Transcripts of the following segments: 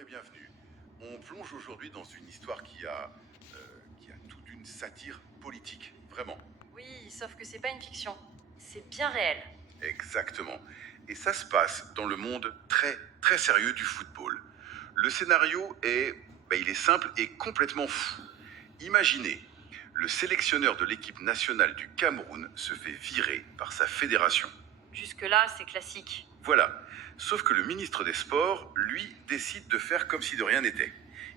et bienvenue. On plonge aujourd'hui dans une histoire qui a toute une satire politique, vraiment. Oui, sauf que c'est pas une fiction. C'est bien réel. Exactement. Et ça se passe dans le monde très, très sérieux du football. Le scénario il est simple et complètement fou. Imaginez, le sélectionneur de l'équipe nationale du Cameroun se fait virer par sa fédération. Jusque-là, c'est classique. Voilà. Sauf que le ministre des Sports, lui, décide de faire comme si de rien n'était.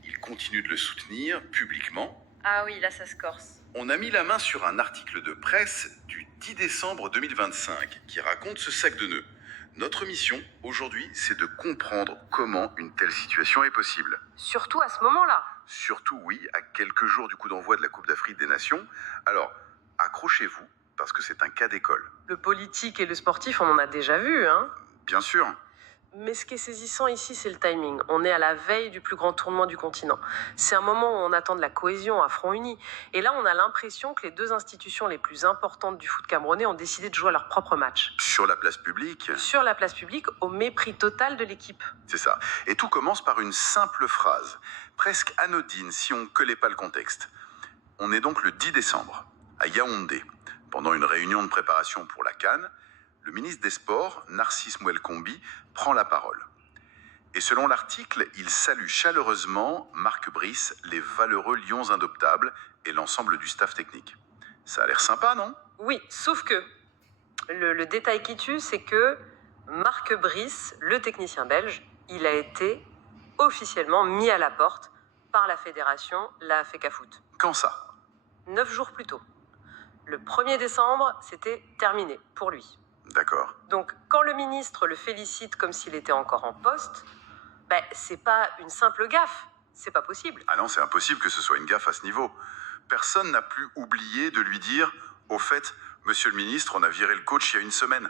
Il continue de le soutenir publiquement. Ah oui, là, ça se corse. On a mis la main sur un article de presse du 10 décembre 2025 qui raconte ce sac de nœuds. Notre mission, aujourd'hui, c'est de comprendre comment une telle situation est possible. Surtout à ce moment-là. Surtout, oui, à quelques jours du coup d'envoi de la Coupe d'Afrique des Nations. Alors, accrochez-vous, parce que c'est un cas d'école. Le politique et le sportif, on en a déjà vu, hein. Bien sûr. Mais ce qui est saisissant ici, c'est le timing. On est à la veille du plus grand tournoi du continent. C'est un moment où on attend de la cohésion à front uni. Et là, on a l'impression que les deux institutions les plus importantes du foot camerounais ont décidé de jouer leur propre match. Sur la place publique. Sur la place publique, au mépris total de l'équipe. C'est ça. Et tout commence par une simple phrase, presque anodine si on ne connaît pas le contexte. On est donc le 10 décembre, à Yaoundé, pendant une réunion de préparation pour la CAN. Le ministre des Sports, Narcisse Mouel-Combi, prend la parole. Et selon l'article, il salue chaleureusement Marc Brice, les valeureux lions indoptables et l'ensemble du staff technique. Ça a l'air sympa, non? Oui, sauf que le détail qui tue, c'est que Marc Brice, le technicien belge, il a été officiellement mis à la porte par la fédération, la FECAFOOT. Quand ça? 9 jours plus tôt. Le 1er décembre, c'était terminé pour lui. D'accord. Donc, quand le ministre le félicite comme s'il était encore en poste, c'est pas une simple gaffe. C'est pas possible. Ah non, c'est impossible que ce soit une gaffe à ce niveau. Personne n'a plus oublié de lui dire « Au fait, monsieur le ministre, on a viré le coach il y a une semaine. »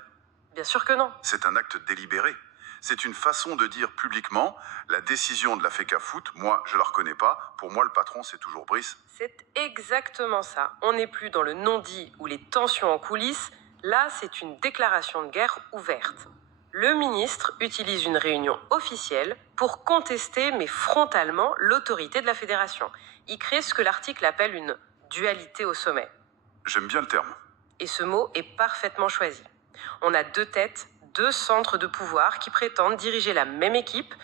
Bien sûr que non. C'est un acte délibéré. C'est une façon de dire publiquement « La décision de la FECAFOOT, moi, je la reconnais pas. Pour moi, le patron, c'est toujours Brice. » C'est exactement ça. On n'est plus dans le non-dit ou les tensions en coulisses. Là, c'est une déclaration de guerre ouverte. Le ministre utilise une réunion officielle pour contester, mais frontalement, l'autorité de la fédération. Il crée ce que l'article appelle une dualité au sommet. J'aime bien le terme. Et ce mot est parfaitement choisi. On a deux têtes, deux centres de pouvoir qui prétendent diriger la même équipe.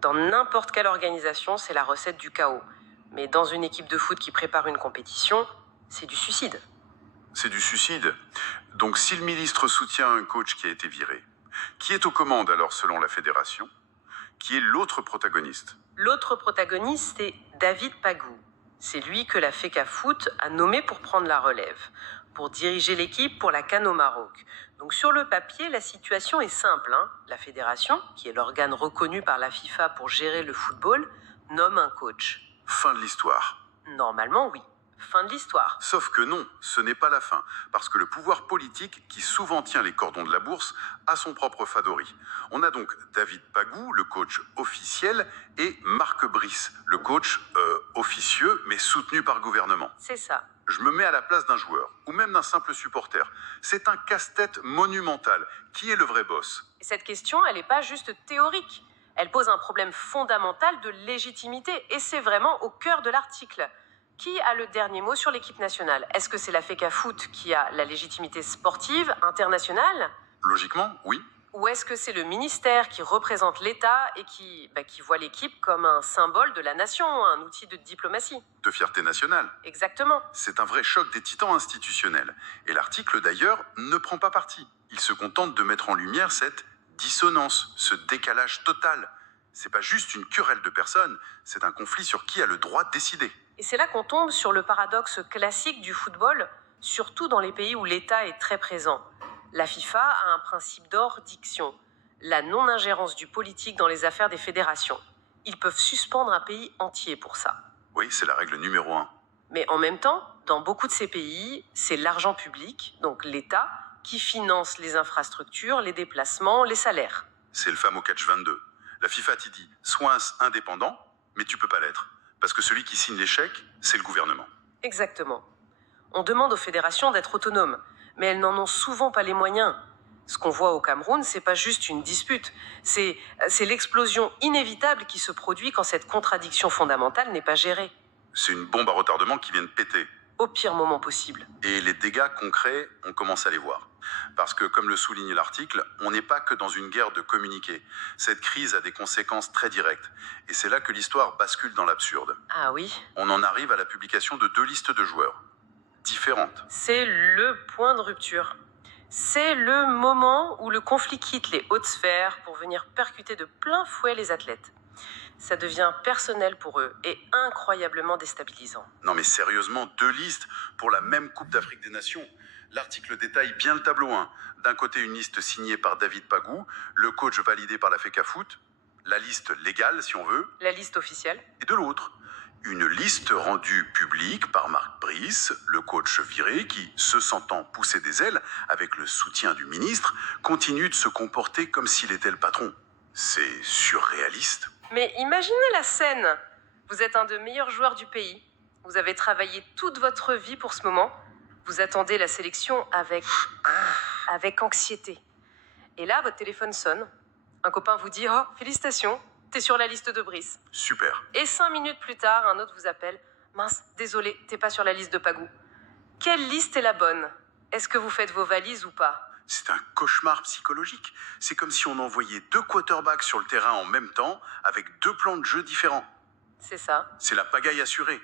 Dans n'importe quelle organisation, c'est la recette du chaos. Mais dans une équipe de foot qui prépare une compétition, c'est du suicide. C'est du suicide. Donc si le ministre soutient un coach qui a été viré, qui est aux commandes alors selon la fédération? Qui est l'autre protagoniste? L'autre protagoniste, c'est David Pagou. C'est lui que la FECAFOOT a nommé pour prendre la relève, pour diriger l'équipe pour la CAN au Maroc. Donc sur le papier, la situation est simple. La fédération, qui est l'organe reconnu par la FIFA pour gérer le football, nomme un coach. Fin de l'histoire. Normalement, oui. Fin de l'histoire. Sauf que non, ce n'est pas la fin, parce que le pouvoir politique, qui souvent tient les cordons de la bourse, a son propre favori. On a donc David Pagou, le coach officiel, et Marc Brice, le coach officieux, mais soutenu par le gouvernement. C'est ça. Je me mets à la place d'un joueur, ou même d'un simple supporter. C'est un casse-tête monumental. Qui est le vrai boss? Et cette question, elle n'est pas juste théorique. Elle pose un problème fondamental de légitimité, et c'est vraiment au cœur de l'article. Qui a le dernier mot sur l'équipe nationale? Est-ce que c'est la FECAFOOT qui a la légitimité sportive, internationale? Logiquement, oui. Ou est-ce que c'est le ministère qui représente l'État et qui voit l'équipe comme un symbole de la nation, un outil de diplomatie? De fierté nationale. Exactement. C'est un vrai choc des titans institutionnels. Et l'article, d'ailleurs, ne prend pas parti. Il se contente de mettre en lumière cette dissonance, ce décalage total. C'est pas juste une querelle de personnes, c'est un conflit sur qui a le droit de décider. Et c'est là qu'on tombe sur le paradoxe classique du football, surtout dans les pays où l'État est très présent. La FIFA a un principe d'or diction, la non-ingérence du politique dans les affaires des fédérations. Ils peuvent suspendre un pays entier pour ça. Oui, c'est la règle numéro 1. Mais en même temps, dans beaucoup de ces pays, c'est l'argent public, donc l'État, qui finance les infrastructures, les déplacements, les salaires. C'est le fameux catch 22. La FIFA t'y dit, sois indépendant, mais tu peux pas l'être. Parce que celui qui signe les chèques, c'est le gouvernement. Exactement. On demande aux fédérations d'être autonomes, mais elles n'en ont souvent pas les moyens. Ce qu'on voit au Cameroun, c'est pas juste une dispute, c'est l'explosion inévitable qui se produit quand cette contradiction fondamentale n'est pas gérée, C'est une bombe à retardement qui vient de péter. au pire moment possible. Et les dégâts concrets, on commence à les voir. Parce que, comme le souligne l'article, on n'est pas que dans une guerre de communiqués. Cette crise a des conséquences très directes. Et c'est là que l'histoire bascule dans l'absurde. Ah oui, On en arrive à la publication de 2 listes de joueurs différentes. c'est le point de rupture. C'est le moment où le conflit quitte les hautes sphères pour venir percuter de plein fouet les athlètes. Ça devient personnel pour eux et incroyablement déstabilisant. Non mais sérieusement, 2 listes pour la même Coupe d'Afrique des Nations. L'article détaille bien le tableau 1. D'un côté, une liste signée par David Pagou, le coach validé par la FECAFOOT, la liste légale si on veut, La liste officielle? et de l'autre, une liste rendue publique par Marc Brice, le coach viré qui, se sentant pousser des ailes avec le soutien du ministre, continue de se comporter comme s'il était le patron. C'est surréaliste. Mais imaginez la scène. Vous êtes un des meilleurs joueurs du pays. Vous avez travaillé toute votre vie pour ce moment. Vous attendez la sélection avec anxiété. Et là, votre téléphone sonne. Un copain vous dit « Oh, félicitations, t'es sur la liste de Brice. » Super. Et 5 minutes plus tard, un autre vous appelle « Mince, désolé, t'es pas sur la liste de Pagou. » Quelle liste est la bonne? Est-ce que vous faites vos valises ou pas? C'est un cauchemar psychologique. C'est comme si on envoyait 2 quarterbacks sur le terrain en même temps, avec 2 plans de jeu différents. C'est ça. C'est la pagaille assurée.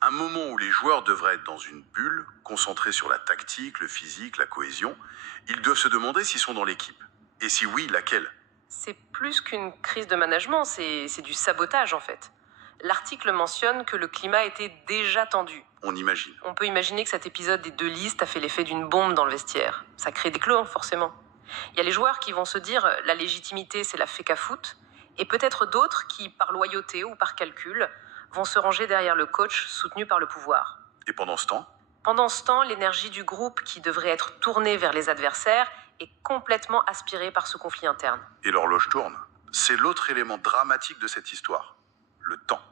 Un moment où les joueurs devraient être dans une bulle, concentrés sur la tactique, le physique, la cohésion. Ils doivent se demander s'ils sont dans l'équipe. Et si oui, laquelle? C'est plus qu'une crise de management, c'est du sabotage en fait. L'article mentionne que le climat était déjà tendu. On imagine. On peut imaginer que cet épisode des 2 listes a fait l'effet d'une bombe dans le vestiaire. Ça crée des clans, forcément. Il y a les joueurs qui vont se dire la légitimité, c'est la FECAFOOT, et peut-être d'autres qui, par loyauté ou par calcul, vont se ranger derrière le coach soutenu par le pouvoir. Et pendant ce temps, Pendant ce temps, l'énergie du groupe qui devrait être tournée vers les adversaires est complètement aspirée par ce conflit interne. et l'horloge tourne. C'est l'autre élément dramatique de cette histoire. Le temps.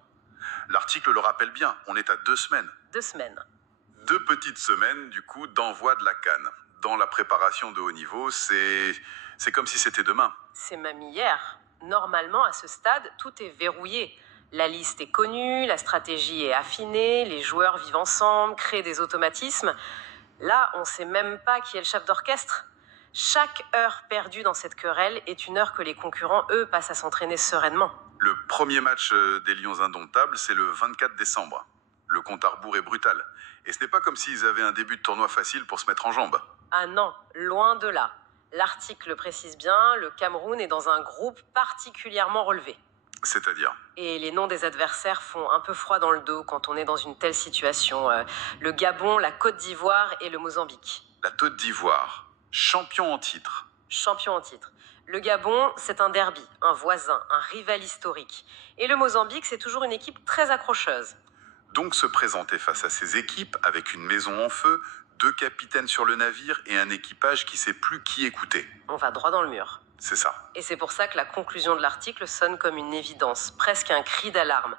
L'article le rappelle bien, on est à 2 semaines. 2 semaines. 2 petites semaines, du coup, d'envoi de la CAN. Dans la préparation de haut niveau, c'est comme si c'était demain. C'est même hier. Normalement, à ce stade, tout est verrouillé. La liste est connue, la stratégie est affinée, les joueurs vivent ensemble, créent des automatismes. Là, on ne sait même pas qui est le chef d'orchestre. Chaque heure perdue dans cette querelle est une heure que les concurrents, eux, passent à s'entraîner sereinement. Le premier match des Lions Indomptables, c'est le 24 décembre. Le compte à rebours est brutal. Et ce n'est pas comme s'ils avaient un début de tournoi facile pour se mettre en jambes. Ah non, loin de là. L'article précise bien, le Cameroun est dans un groupe particulièrement relevé. C'est-à-dire, Et les noms des adversaires font un peu froid dans le dos quand on est dans une telle situation. Le Gabon, la Côte d'Ivoire et le Mozambique. la Côte d'Ivoire, champion en titre. Champion en titre. Le Gabon, c'est un derby, un voisin, un rival historique. Et le Mozambique, c'est toujours une équipe très accrocheuse. Donc se présenter face à ces équipes avec une maison en feu, 2 capitaines sur le navire et un équipage qui sait plus qui écouter. On va droit dans le mur. C'est ça. Et c'est pour ça que la conclusion de l'article sonne comme une évidence, presque un cri d'alarme.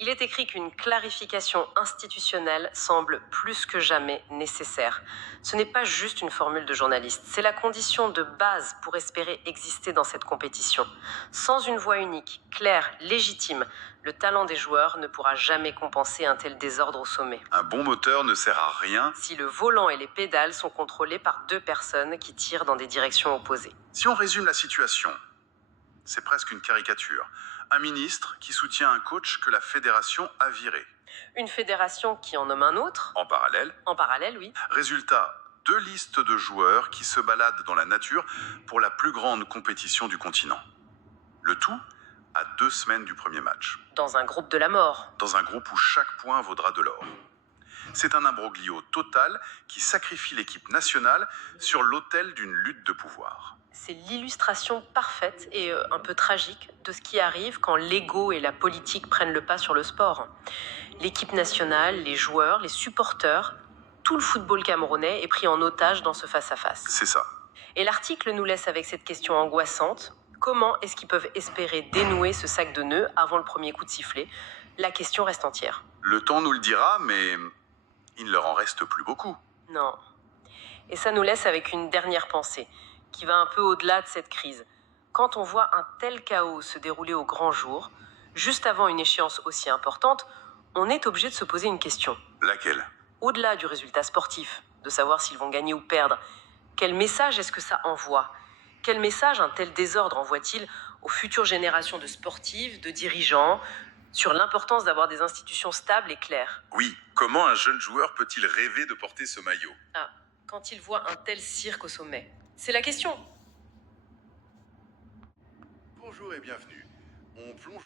Il est écrit qu'une clarification institutionnelle semble plus que jamais nécessaire. Ce n'est pas juste une formule de journaliste, c'est la condition de base pour espérer exister dans cette compétition. Sans une voix unique, claire, légitime, le talent des joueurs ne pourra jamais compenser un tel désordre au sommet. Un bon moteur ne sert à rien Si le volant et les pédales sont contrôlés par 2 personnes qui tirent dans des directions opposées. Si on résume la situation, c'est presque une caricature. Un ministre qui soutient un coach que la fédération a viré. Une fédération qui en nomme un autre, En parallèle, en parallèle, oui. résultat, 2 listes de joueurs qui se baladent dans la nature pour la plus grande compétition du continent. Le tout à 2 semaines du premier match, Dans un groupe de la mort. dans un groupe où chaque point vaudra de l'or. C'est un imbroglio total qui sacrifie l'équipe nationale sur l'autel d'une lutte de pouvoir. C'est l'illustration parfaite et un peu tragique de ce qui arrive quand l'ego et la politique prennent le pas sur le sport. L'équipe nationale, les joueurs, les supporters, tout le football camerounais est pris en otage dans ce face-à-face. C'est ça. Et l'article nous laisse avec cette question angoissante. Comment est-ce qu'ils peuvent espérer dénouer ce sac de nœuds avant le premier coup de sifflet? La question reste entière. Le temps nous le dira, mais il ne leur en reste plus beaucoup. Non. Et ça nous laisse avec une dernière pensée. qui va un peu au-delà de cette crise. Quand on voit un tel chaos se dérouler au grand jour, juste avant une échéance aussi importante, on est obligé de se poser une question. Laquelle? Au-delà du résultat sportif, de savoir s'ils vont gagner ou perdre, quel message est-ce que ça envoie? Quel message un tel désordre envoie-t-il aux futures générations de sportifs, de dirigeants, sur l'importance d'avoir des institutions stables et claires? Oui, comment un jeune joueur peut-il rêver de porter ce maillot? Ah, quand il voit un tel cirque au sommet. C'est la question. Bonjour et bienvenue. On plonge